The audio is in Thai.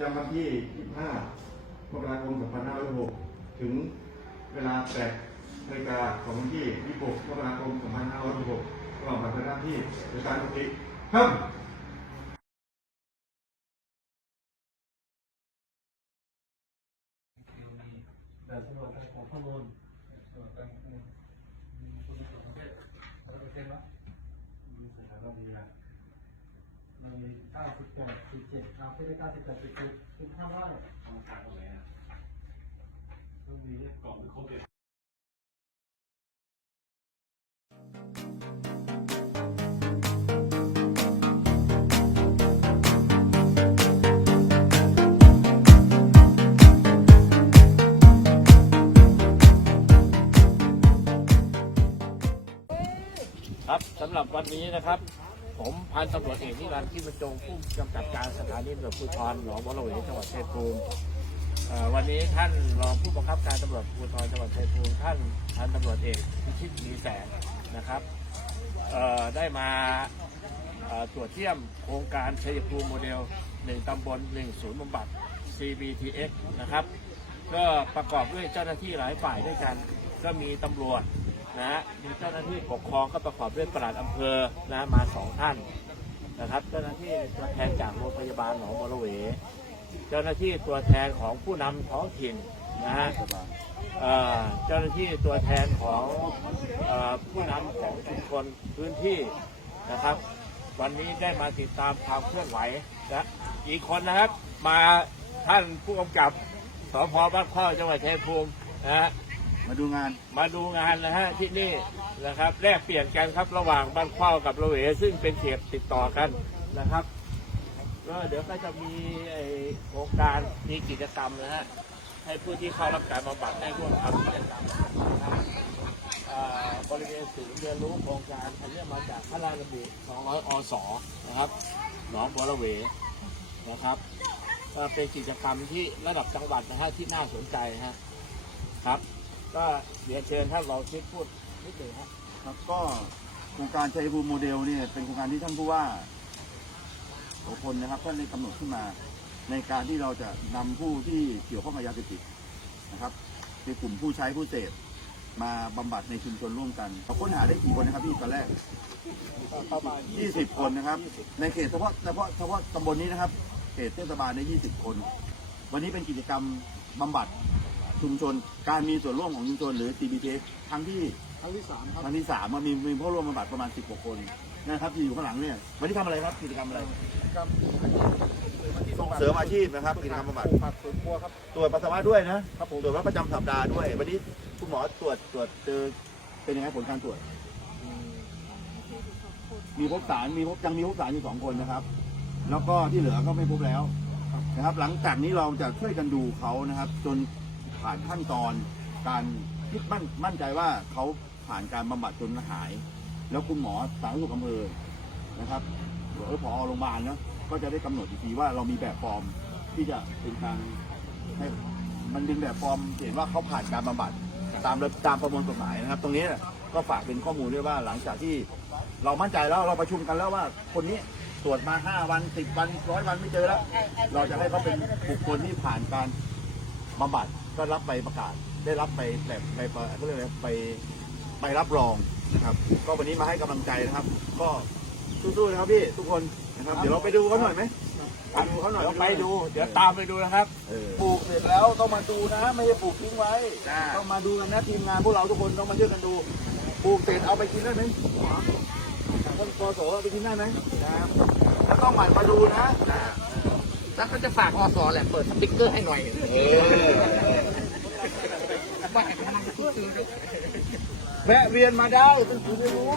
จำวันที่ 25 มกราคม 2506 ถึงเวลา8นาฬิกาของวันที่ 26 มกราคม 2506ระหว่างปฏิบัติหน้าที่โดยการปกติครับแบบสำรวจของข้อมูลสำรวจการข้อมูลคุณสมบัติร้อยเปอร์เซ็นต์วะมีสถานะดีนะมีเก้าสิบ สิบเจ็ดเราไม่ได้เก้าสิบแปดสิบเจ็ดสิบห้าไร่เอามาขายตรงไหนอะต้องมีกล่องครบเลยครับสำหรับวันนี้นะครับ ผมพันตำรวจเอกนิรันดร์ที่บรรจงผู้กำกับการสถานีตำรวจภูธรหนองบัวระเวจังหวัดชัยภูมิวันนี้ท่านรองผู้บังคับการตำรวจภูธรจังหวัดชัยภูมิท่านพันตำรวจเอกพิชิตมีแสงนะครับได้มาตรวจเยี่ยมโครงการชัยภูมิโมเดล 1 ตำบล 1 ศูนย์บำบัด CBTX นะครับ ก็ประกอบด้วยเจ้าหน้าที่หลายฝ่ายด้วยกัน ก็มีตำรวจ นะฮะมีเจ้าหน้าที่ปกครองก็ประกอบด้วยปลัดอำเภอนะมาสองท่านนะครับ เจ้าหน้าที่ตัวแทนจากโรงพยาบาลหนองบัวระเว เจ้าหน้าที่ตัวแทนของผู้นำท้องถิ่นนะฮะเอ่อเจ้าหน้าที่ตัวแทนของเอ่อผู้นำของชุมชนพื้นที่นะครับ วันนี้ได้มาติดตามความเคลื่อนไหวและอีกคนนะครับ มาท่านผู้กำกับสพบ้านข้าจังหวัดชัยภูมินะฮะ มาดูงาน มาดูงานนะฮะที่นี่นะครับแลกเปลี่ยนกันครับระหว่างบ้านเข้ากับระเวซึ่งเป็นเขตติดต่อกันนะครับก็เดี๋ยวก็จะมีไอ้โครงการมีกิจกรรมนะฮะให้ผู้ที่เข้ารับการบำบัดได้ร่วมทำกิจกรรมนะครับบริเวณศูนย์เรียนรู้โครงการอันนี้มาจากพระราชดำริ200อสนะครับหนองบัวระเวนะครับเป็นกิจกรรมที่ระดับจังหวัดนะฮะที่น่าสนใจฮะครับ ก็เรียนเชิญท่านรองชิดพูดนิดหนึ่งครับครับก็โครงการชัยภูมิโมเดลเนี่ยเป็นโครงการที่ท่านผู้ว่าโสพลนะครับท่านได้กำหนดขึ้นมา ในการที่เราจะนำผู้ที่เกี่ยวข้องกับยาเสพติดนะครับคือกลุ่มผู้ใช้ผู้เสพมาบำบัดในชุมชนร่วมกันเราค้นหาได้กี่คนนะครับพี่ตอนแรกประมาณ20 คนนะครับ ในเขตเฉพาะเฉพาะเฉพาะตำบลนี้นะครับ เขตเทศบาลใน 20 คน วันนี้เป็นกิจกรรมบำบัด ชุมชน การมีส่วนร่วมของชุมชนหรือ CBT ครั้งที่ครั้งที่สามครับครั้งที่สามมันมีมีผู้ร่วมบำบัดประมาณ 10กว่าคนนะครับที่อยู่ข้างหลังเนี่ยวันนี้ทำอะไรครับกิจกรรมอะไร ครับส่งเสริมอาชีพนะครับกิจกรรมบำบัดผักสวนครัวครับ ตรวจปัสสาวะด้วยนะครับผมตรวจวัดประจำสัปดาห์ด้วย วันนี้คุณหมอตรวจตรวจเจอเป็นยังไงผลการตรวจ มีพบสารมีพบยังมีพบสารอยู่สองคนนะครับ แล้วก็ที่เหลือก็ไม่พบแล้วนะครับ หลังจากนี้เราจะช่วยกันดูเขานะครับ จน ผ่านขั้นตอนการคิดมั่นมั่นใจว่าเขาผ่านการบำบัดจนหาย แล้วคุณหมอสาธารณสุขอำเภอนะครับหรือพอโรงพยาบาลเนาะก็จะได้กำหนดอีกทีว่าเรามีแบบฟอร์มที่จะเป็นการให้มันเป็นแบบฟอร์มเห็นว่าเขาผ่านการบำบัดตามระตามประมวลกฎหมายนะครับ ตรงนี้ก็ฝากเป็นข้อมูลด้วยว่าหลังจากที่เรามั่นใจแล้วเราประชุมกันแล้วว่าคนนี้ตรวจมา 5 วัน 10 วันร้อยวันไม่เจอแล้ว เราจะให้เขาเป็นบุคคลที่ผ่านการบำบัด ก็รับใบประกาศ ได้รับใบแบบใบเขาเรียกอะไรไปใบรับรองนะครับ ก็วันนี้มาให้กำลังใจนะครับ ก็สู้ๆนะครับพี่ทุกคนนะครับ เดี๋ยวเราไปดูเขาหน่อยไหมไปดูเขาหน่อยเดี๋ยวไปดู เดี๋ยวตามไปดูนะครับ เออ ปลูกเสร็จแล้วต้องมาดูนะ ไม่ใช่ปลูกทิ้งไว้ จ้า ต้องมาดูกันนะทีมงานพวกเราทุกคนต้องมาช่วยกันดู ปลูกเสร็จเอาไปกินได้ไหมคนกโสเอาไปกินได้ไหมนะครับแล้วต้องหมั่นมาดูนะ แล้วเขาจะฝากอสแหละเปิดสติกเกอร์ให้หน่อยเออว่าให้มันนั่งซื้อแวะเวียนมาได้เป็นคุณไม่รู้